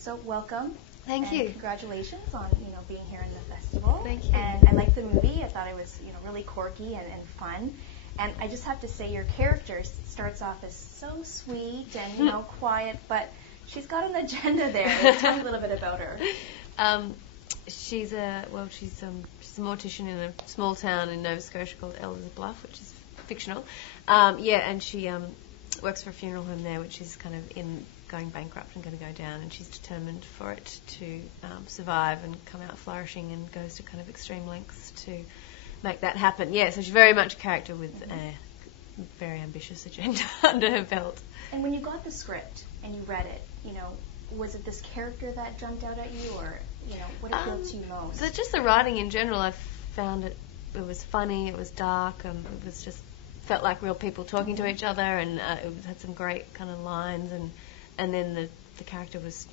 So welcome. Thank you. Congratulations on being here in the festival. Thank you. And I liked the movie. I thought it was really quirky and fun. And I just have to say, your character starts off as so sweet and quiet, but she's got an agenda there. Tell me a little bit about her. She's a mortician in a small town in Nova Scotia called Elders Bluff, which is fictional. And she works for a funeral home there, which is kind of going bankrupt and going to go down, and she's determined for it to survive and come out flourishing, and goes to kind of extreme lengths to make that happen. Yeah, so she's very much a character with a very ambitious agenda under her belt. And when you got the script and you read it, was it this character that jumped out at you, or what appealed to you most? So just the writing in general, I found it was funny, it was dark, it was just felt like real people talking to each other, and it had some great kind of lines, and then the character was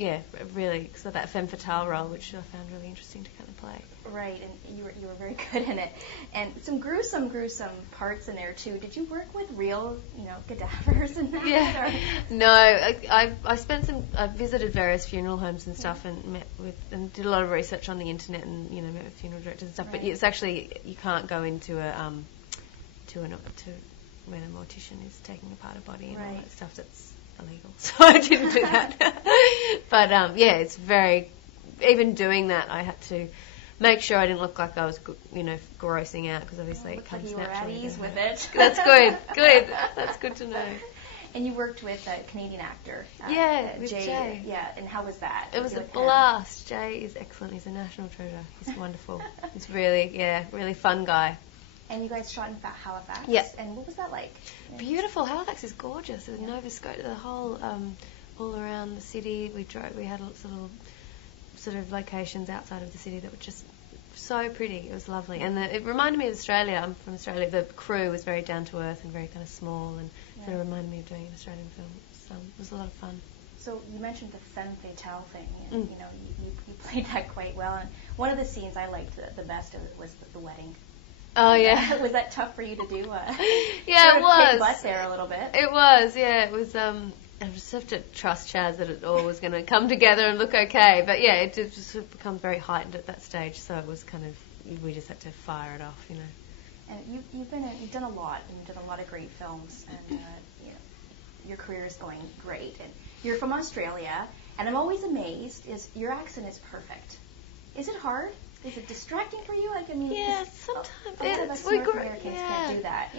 really so that femme fatale role, which I found really interesting to kind of play. Right, and you were very good in it, and some gruesome parts in there too. Did you work with real cadavers in that? Yeah. Or? No, I visited various funeral homes and stuff, and did a lot of research on the internet, and met with funeral directors and stuff. Right. But it's actually, you can't go into to when a mortician is taking apart a body and all that stuff. That's illegal, so I didn't do that. But it's very. Even doing that, I had to make sure I didn't look like I was, grossing out, because obviously it comes like you naturally. were at ease with it. That's good. Good. That's good to know. And you worked with a Canadian actor. With Jay. Yeah, and how was that? It was a blast. Jay is excellent. He's a national treasure. He's wonderful. He's really fun guy. And you guys shot in Halifax. Yeah. And what was that like? Beautiful. Halifax is gorgeous. Nova Scotia, the whole all around the city. We had lots of little sort of locations outside of the city that were just so pretty. It was lovely, and it reminded me of Australia. I'm from Australia. The crew was very down to earth and very kind of small, and so it reminded me of doing an Australian film. It was a lot of fun. So you mentioned the femme fatale thing, and you played that quite well. And one of the scenes I liked the best of it was the wedding. Oh yeah. Was that tough for you to do? Yeah, it was. Kick butt there a little bit. It was. Yeah, it was. I just have to trust Chaz that it all was going to come together and look okay. But yeah, it did just become very heightened at that stage. So it was kind of, we just had to fire it off, And you've done a lot, and you've done a lot of great films, and your career is going great. And you're from Australia, and I'm always amazed is your accent is perfect. Is it hard? Is it distracting for you? Yeah, sometimes. A lot of us North Americans can't do that,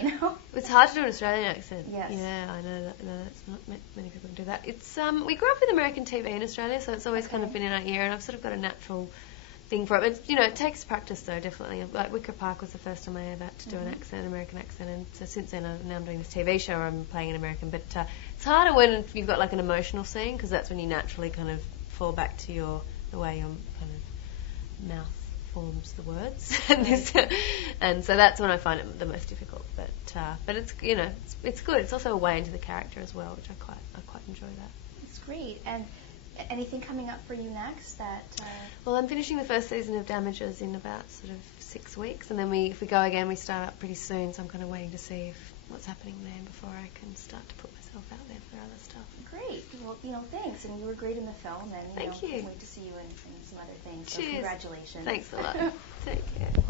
It's hard to do an Australian accent. Yes. Yeah, I know that. No, it's not many people can do that. It's we grew up with American TV in Australia, so it's always kind of been in our ear, and I've sort of got a natural thing for it. But, it takes practice, though, definitely. Like Wicker Park was the first time I ever had to do an American accent, and so since then, now I'm doing this TV show where I'm playing an American. But it's harder when you've got like an emotional scene, because that's when you naturally kind of fall back to the way your kind of mouth forms the words, and so that's when I find it the most difficult. But it's it's good. It's also a way into the character as well, which I quite enjoy that. It's great. And anything coming up for you next? Well, I'm finishing the first season of Damages in about sort of 6 weeks, and then if we go again, we start up pretty soon. So I'm kind of waiting to see what's happening there before I can start to put myself out there for other stuff. Great. Well, thanks. And you were great in the film, and Thank you. Can't wait to see you in some other things. So Cheers. congratulations. Thanks a lot. Take care.